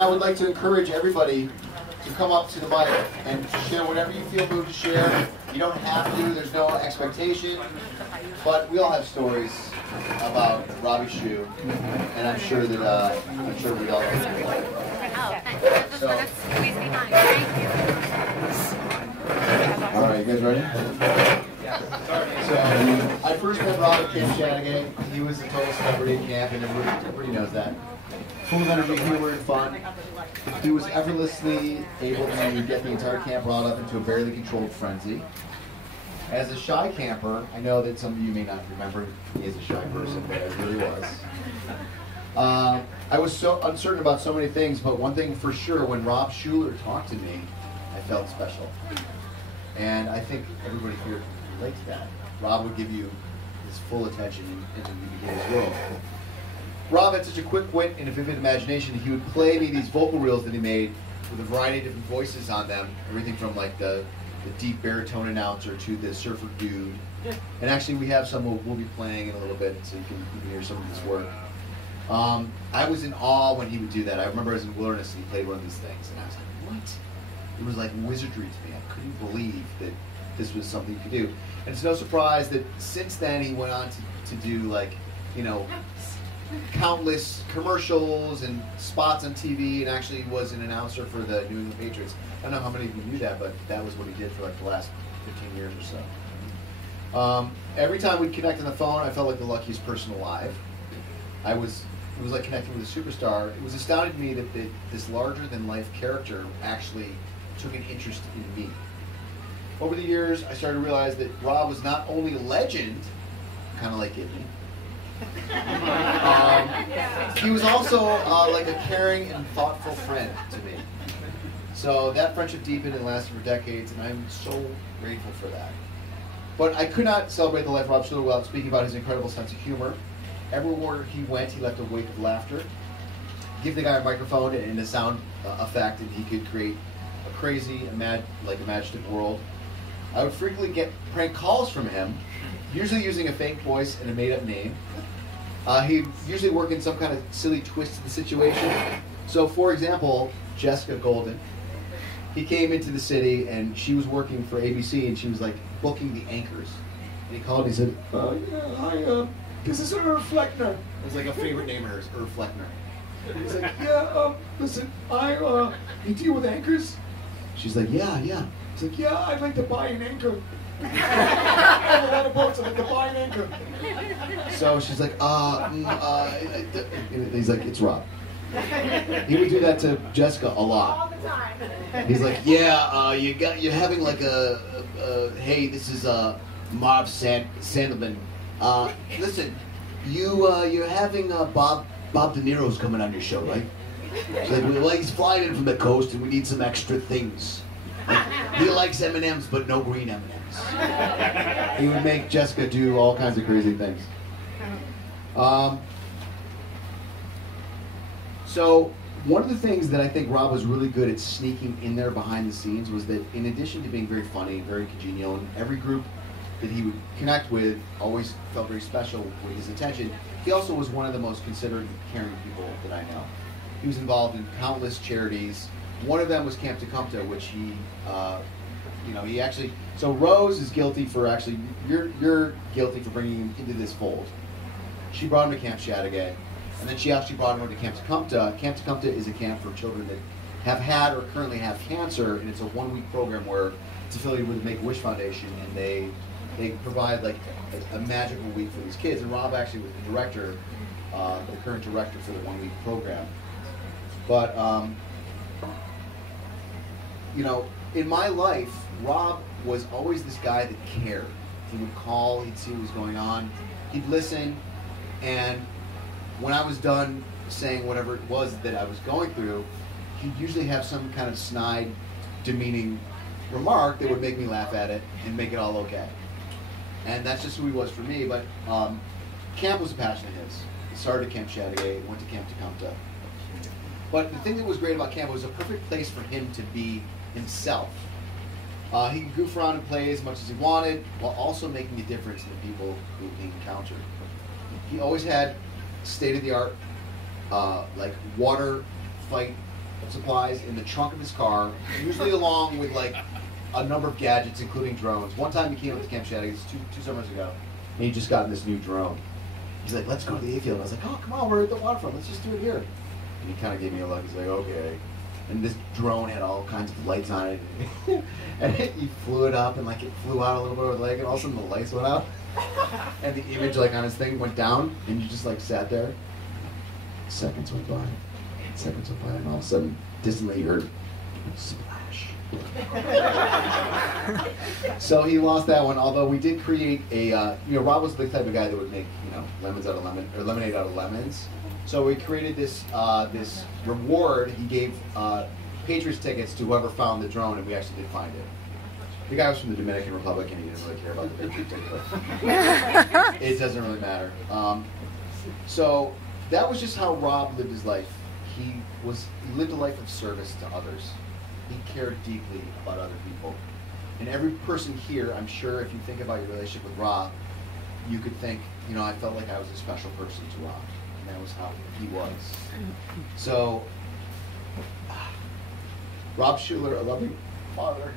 I would like to encourage everybody to come up to the mic and share whatever you feel moved to share. You don't have to, there's no expectation, but we all have stories about Robbie Schuller, and I'm sure that we all know. So, all right, you guys ready? So, I first met Rob at Camp Chateaugay. He was a total celebrity at camp, and everybody knows that. Full of energy, humor, and fun. He was effortlessly able to get the entire camp brought up into a barely controlled frenzy. As a shy camper, I know that some of you may not remember me as a shy person, but I really was. I was so uncertain about so many things, but one thing for sure, when Rob Schuller talked to me, I felt special. And I think everybody here can relate to that. Rob would give you his full attention and you begin his world. Rob had such a quick wit and a vivid imagination. He would play me these vocal reels that he made with a variety of different voices on them. Everything from like the deep baritone announcer to the surfer dude. And actually we have some we'll be playing in a little bit so you can hear some of this work. I was in awe when he would do that. I remember I was in Wilderness and he played one of these things and I was like, what? It was like wizardry to me. I couldn't believe that this was something you could do. And it's no surprise that since then he went on to do like, you know, countless commercials and spots on TV, and actually was an announcer for the New England Patriots. I don't know how many of you knew that, but that was what he did for like the last 15 years or so. Every time we'd connect on the phone, I felt like the luckiest person alive. It was like connecting with a superstar. It was astounding to me that this larger-than-life character actually took an interest in me. Over the years, I started to realize that Rob was not only a legend, kind of like Gibney, he was also like a caring and thoughtful friend to me. So that friendship deepened and lasted for decades, and I'm so grateful for that. But I could not celebrate the life of Rob Schuller without speaking about his incredible sense of humor. Everywhere he went, he left a wake of laughter. Give the guy a microphone and a sound effect, and he could create a crazy, imaginative world. I would frequently get prank calls from him, usually using a fake voice and a made-up name. He'd usually work in some kind of silly twist to the situation. So, for example, Jessica Golden, he came into the city and she was working for ABC and she was like booking the anchors. And he called and he said, yeah, hi, this is Irv Fleckner. It was like a favorite name of hers, Irv Fleckner. He's like, yeah, listen, you deal with anchors? She's like, yeah. He's like, yeah, I'd like to buy an anchor. I have a lot of boats, I'd like to buy an anchor. So she's like, he's like, it's Rob. He would do that to Jessica a lot. All the time. He's like, yeah, you're having like hey, this is Marv Sandelman. Listen, you're having Bob De Niro's coming on your show, right? She's like, well, he's flying in from the coast and we need some extra things. Like, he likes M&Ms, but no green M&Ms. He would make Jessica do all kinds of crazy things. So one of the things that I think Rob was really good at sneaking in there behind the scenes was that in addition to being very funny, very congenial, and every group that he would connect with always felt very special with his attention, he also was one of the most considerate and caring people that I know. He was involved in countless charities. One of them was Camp Tecumseh, which he actually. So Rose is guilty for actually. You're guilty for bringing him into this fold. She brought him to Camp Chateaugay, and then she actually brought him to Camp Tecumseh. Camp Tecumseh is a camp for children that have had or currently have cancer, and it's a one-week program where it's affiliated with the Make-A-Wish Foundation, and they provide like a magical week for these kids. And Rob actually was the director, the current director for the one-week program. But in my life, Rob was always this guy that cared. He would call, he'd see what was going on, he'd listen, and when I was done saying whatever it was that I was going through, he'd usually have some kind of snide, demeaning remark that would make me laugh at it and make it all okay. And that's just who he was for me, but camp was a passion of his. He started at Camp Chateaugay, went to Camp Tecumseh. But the thing that was great about camp was a perfect place for him to be himself. He could goof around and play as much as he wanted, while also making a difference in the people who he encountered. He always had state-of-the-art, like water fight supplies in the trunk of his car, usually along with like a number of gadgets, including drones. One time he came up to Camp Chateaugay, two summers ago, and he just gotten this new drone. He's like, let's go to the A field. I was like, oh, come on, we're at the waterfront. Let's just do it here. And he kind of gave me a look. He's like, okay. And this drone had all kinds of lights on it. And he flew it up, and like it flew out a little bit over the leg, and all of a sudden the lights went out. And the image like on his thing went down, and you just like sat there. Seconds went by. Seconds went by, and all of a sudden, distantly you heard splash. So he lost that one. Although we did create a, Rob was the type of guy that would make lemons out of lemon or lemonade out of lemons. So we created this this reward. He gave Patriots tickets to whoever found the drone, and we actually did find it. The guy was from the Dominican Republic, and he didn't really care about the Patriots ticket, but it doesn't really matter. So that was just how Rob lived his life. He lived a life of service to others. He cared deeply about other people. And every person here, I'm sure, if you think about your relationship with Rob, you could think, I felt like I was a special person to Rob. And that was how he was. So, Rob Schuller, a loving father,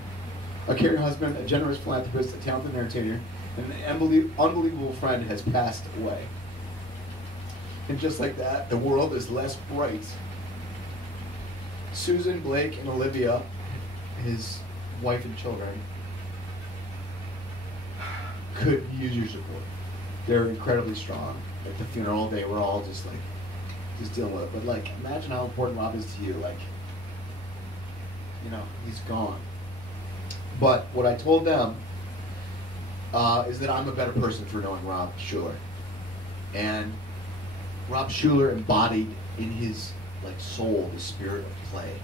a caring husband, a generous philanthropist, a talented entertainer, and an unbelievable friend has passed away. And just like that, the world is less bright. Susan, Blake, and Olivia, his wife and children, could use your support. They're incredibly strong. At the funeral, they were all just dealing with it. But imagine how important Rob is to you. He's gone. But what I told them is that I'm a better person for knowing Rob Schuller. And Rob Schuller embodied in his soul the spirit of play.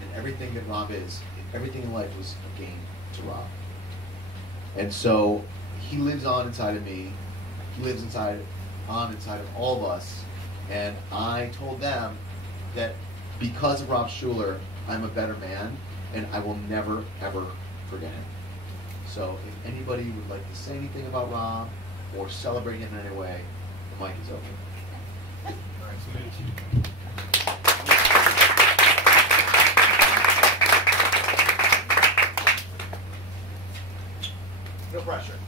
And everything that Rob is, everything in life was a game to Rob. And so he lives on inside of me. He lives inside of all of us. And I told them that because of Rob Schuller, I'm a better man, and I will never, ever forget him. So if anybody would like to say anything about Rob or celebrate him in any way, the mic is open. No pressure.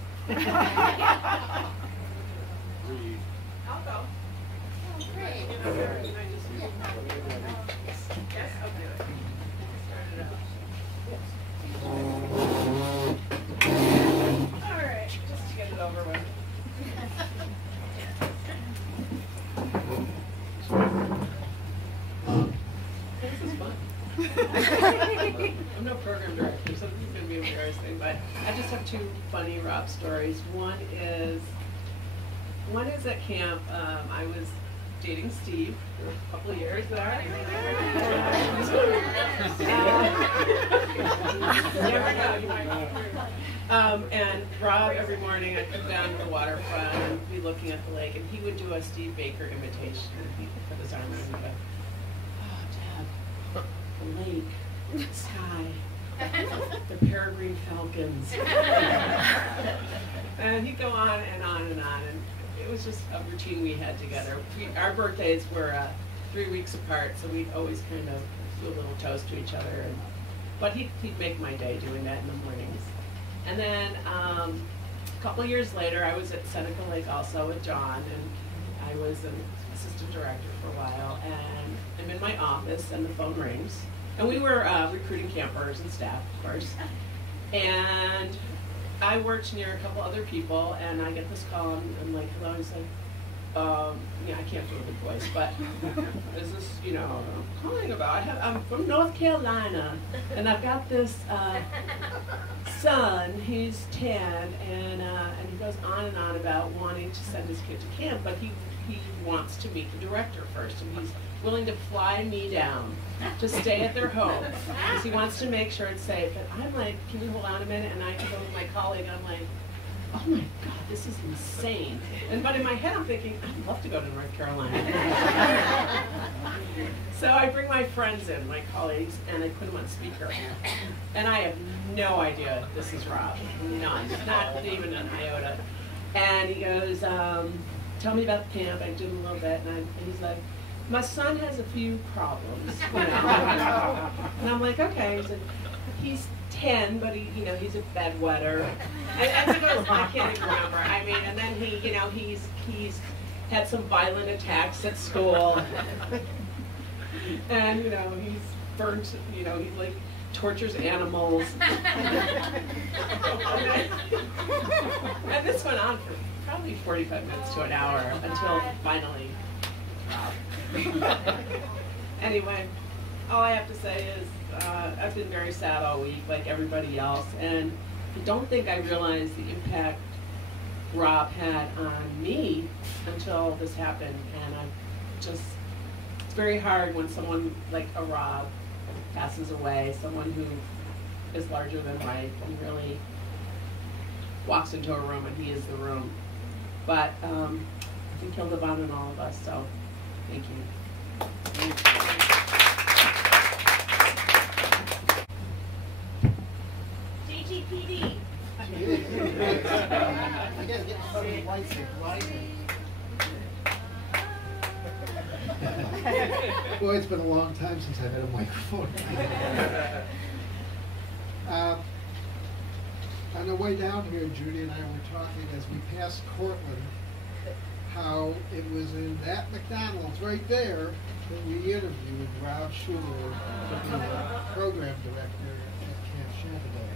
I'll go. Oh, great. Yes, I'll do it. Start it up. All right, just to get it over with. This is fun. I'm no program director, so this is going to be embarrassing, but I just have two funny Rob stories. One is at camp. I was dating Steve for a couple of years there. And Rob, every morning, I'd come down to the waterfront and be looking at the lake, and he would do a Steve Baker imitation. He'd put his arm around me and go, "Oh, Dad, the lake, the sky, the peregrine falcons." And he'd go on and on and on. And it was just a routine we had together. Our birthdays were 3 weeks apart, so we'd always kind of do a little toast to each other. But he'd make my day doing that in the mornings. And then a couple years later, I was at Seneca Lake also with John, and I was an assistant director for a while. And I'm in my office, and the phone rings. And we were recruiting campers and staff, of course. And I worked near a couple other people, and I get this call, and I'm like, hello, he's like, I can't do a big voice, but is this, I'm calling about, I'm from North Carolina, and I've got this son, he's 10, and he goes on and on about wanting to send his kid to camp, but he wants to meet the director first, and he's willing to fly me down to stay at their home because he wants to make sure it's safe. And I'm like, can you hold on a minute? And I go with my colleague, I'm like, oh my God, this is insane. But in my head, I'm thinking, I'd love to go to North Carolina. So I bring my friends in, my colleagues, and I put them on speaker. And I have no idea this is Rob. None. Not even an iota. And he goes, tell me about the camp. I do a little bit. And he's like, my son has a few problems, you know. And I'm like, okay. So he's 10, but he's a bedwetter. And he goes, I can't even remember. I mean, and then he's had some violent attacks at school. And, he's burnt, he like tortures animals. And this went on for probably 45 minutes to an hour until finally. Anyway, all I have to say is I've been very sad all week, like everybody else, and I don't think I realized the impact Rob had on me until this happened. And it's very hard when someone like a Rob passes away, someone who is larger than life and really walks into a room and he is the room. But I think he'll live on in all of us, so thank you. JGPD. Boy, it's been a long time since I've had a microphone. On the way down here, Judy and I were talking as we passed Cortland, how it was in that McDonald's right there that we interviewed Rob Schuller, the program director at Camp Chateaugay.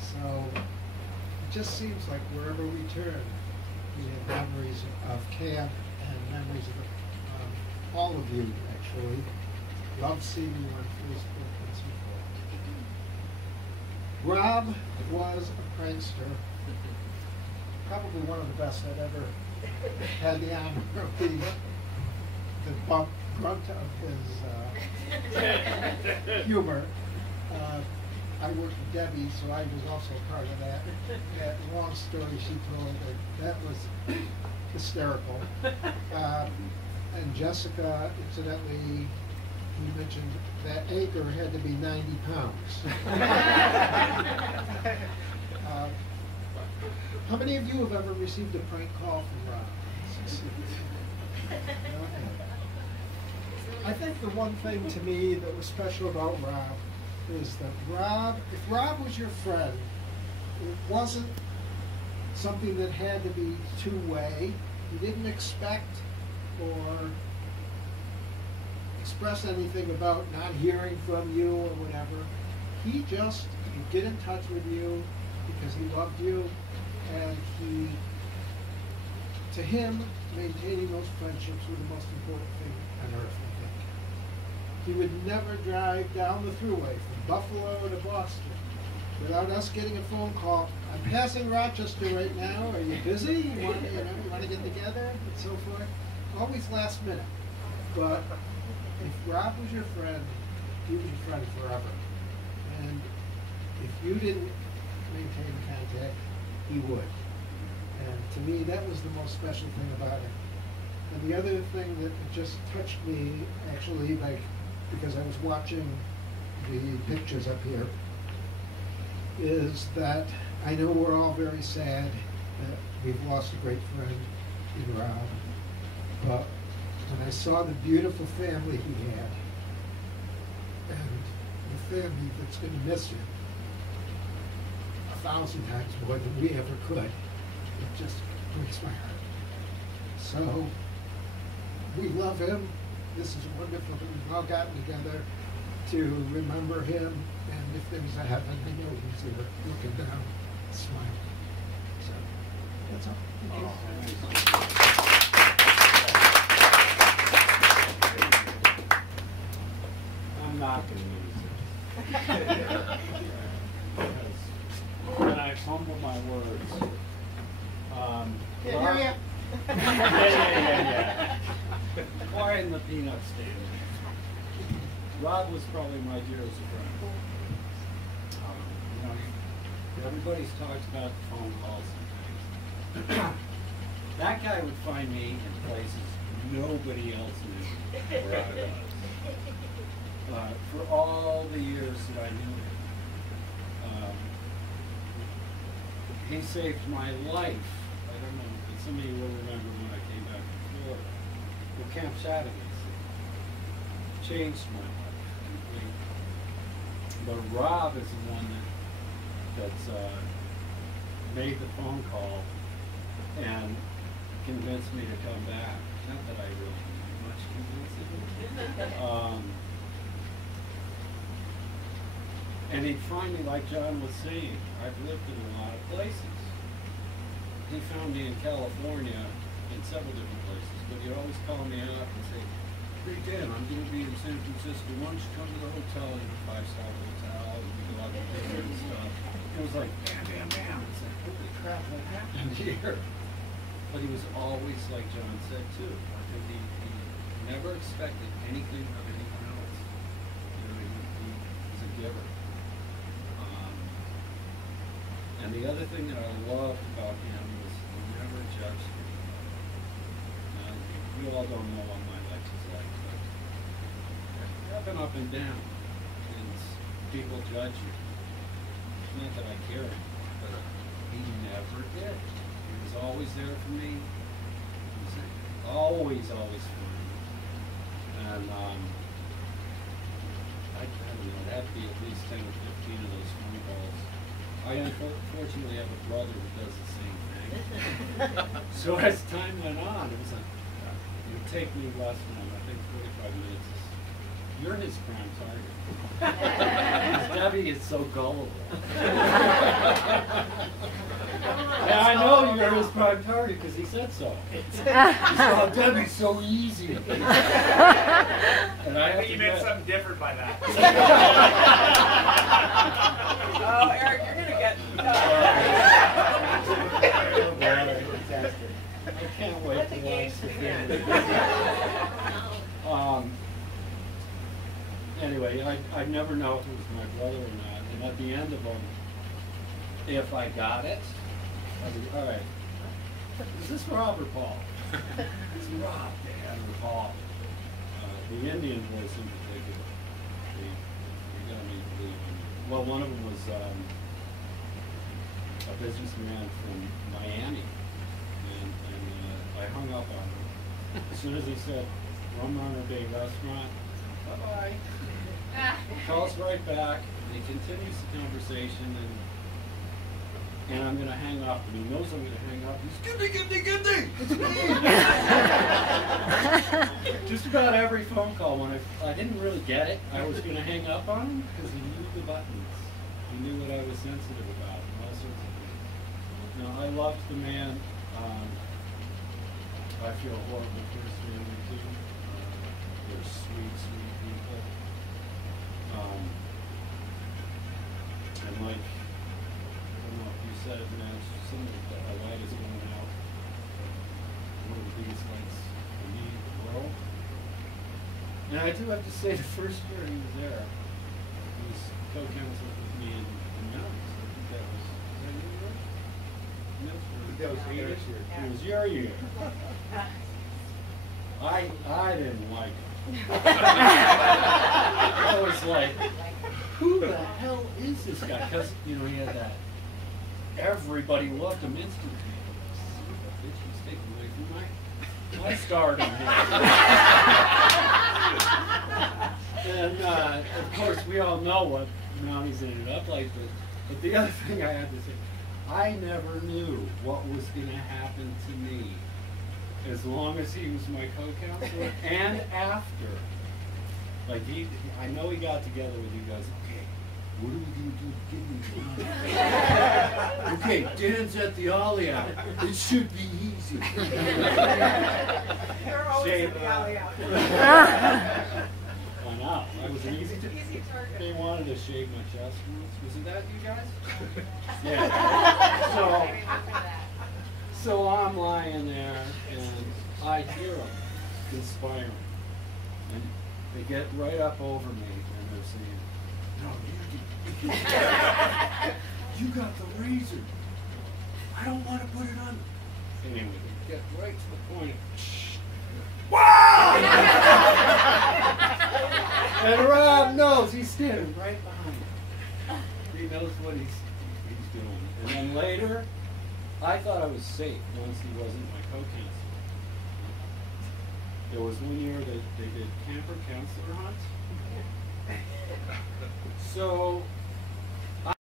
So it just seems like wherever we turn, we have memories of camp and memories of all of you, actually. Love seeing you on Facebook and so forth. Rob was a prankster, probably one of the best I'd ever had the honor of being the grunt of his humor. I worked with Debbie, so I was also part of that. That long story she told, that was hysterical. And Jessica, incidentally, you mentioned that anchor had to be 90 pounds. How many of you have ever received a prank call from Rob? I think the one thing to me that was special about Rob is that if Rob was your friend, it wasn't something that had to be two-way. You didn't expect or express anything about not hearing from you or whatever. He just would get in touch with you because he loved you, and to him, maintaining those friendships were the most important thing on earth, I think. He would never drive down the thruway from Buffalo to Boston without us getting a phone call. I'm passing Rochester right now. Are you busy? You want to get together? And so forth. Always last minute. But if Rob was your friend, he was your friend forever. And if you didn't maintain contact, he would. And to me, that was the most special thing about it. And the other thing that just touched me, actually, because I was watching the pictures up here, is that I know we're all very sad that we've lost a great friend in Rob. But when I saw the beautiful family he had, and the family that's going to miss him 1,000 times more than we ever could, it just breaks my heart. So, we love him. This is wonderful that we've all gotten together to remember him, and if there's a heaven, I know he's there looking down, smiling. So, that's all. Thank you. I'm not going to use it. Because when I fumble my words, yeah. Why in the peanut stand? Rob was probably my dearest friend. Everybody's talked about the phone calls and things. That guy would find me in places nobody else knew where I was. For all the years that I knew him, he saved my life. I don't know if some of you will remember when I came back from Florida. Well, Camp Chateaugay saved changed my life completely. But Rob is the one that's made the phone call and convinced me to come back. Not that I really need much convincing. And he'd find me, like John was saying, I've lived in a lot of places. He found me in California in several different places, but he'd always call me up and say, "Hey Dan, I'm going to be in San Francisco. Why don't you come to the hotel, in a 5-star hotel, and we go out to dinner and stuff." It was like, bam, bam, bam. It's like, holy crap, what happened here? But he was always, like John said too, I think he never expected anything of anyone else. You know, he was a giver. And the other thing that I loved about him was he never judged me. Now, we all don't know what my life is like, but I've been up and down, and people judge you. It's not that I care anymore, but he never did. He was always there for me. He was always for me. And I don't know, it had to be at least 10 or 15 of those phone calls. I unfortunately have a brother who does the same thing. So as time went on, it was like, it would take me less than, I think, 45 minutes. You're his prime target. Debbie is so gullible. Yeah, I know you're his prime target because he said so. He said, "Oh, Debbie's so easy." And I think you meant something different by that. Oh, Eric, you're gonna get. I can't wait to watch the film. Anyway, I'd never know if it was my brother or not. And at the end of them, if I got it, I'd be, all right, is this Rob or Paul? It's Rob, Dan, or Paul. The Indian voice in particular, they got me believing. Well, one of them was a businessman from Miami, and I hung up on him. As soon as he said, "Rum Runner Bay Restaurant," bye-bye. He calls right back, and he continues the conversation, and I'm going to hang up, and he knows I'm going to hang up. He's, "Giddy, it's me!" Just about every phone call, when I didn't really get it, I was going to hang up on him, because he knew the buttons. He knew what I was sensitive about, and all sorts of things. Now, I loved the man. I feel horrible for his family, too. They're sweet, sweet people. And like, I don't know if you said it, man, some of the light is going out. One of the biggest lights for me in the world. And I do have to say, the first year he was there, he was co-counsel with me in Mountains. I think that was your year? That was your year. It was your year. I didn't like it. I was like, who the hell is this guy? Because, you know, he had that, everybody loved him instantly. Bitch, he's taken away from my stardom here. And, of course, we all know what Mounties ended up like. But the other thing I had to say, I never knew what was going to happen to me as long as he was my co-counselor and after. Like, I know he got together with you guys. Okay, what are we going to do to get me? Okay, Dan's at the Ollie Out. It should be easy. You're always at the alley out. Why not? I was an easy target. They wanted to shave my chest. Was it that, you guys? Yeah. So I'm lying there, and I hear them conspiring. And they get right up over me, and they're saying, "No, you got the razor. I don't want to put it on." Anyway, they get right to the point. Wow! And Rob knows, he's standing right behind me. He knows what he's doing. And then later, I thought I was safe once he wasn't my co-counselor. There was one year that they did camper counselor hunt. So